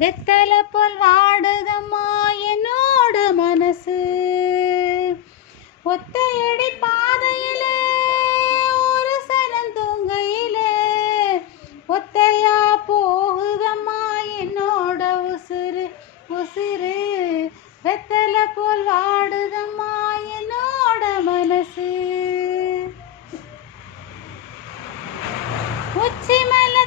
வெத்தலை போல் வாடுதம்மா என்னோட மனசு. ஒத்தையடி பாதையில ஒரு சனம் தூங்கையில ஒத்தையா போகுதம்மா என்னோட உசுறு உசுறு. வெத்தலை போல் வாடுதம்மா என்னோட மனசு. உச்சி மலை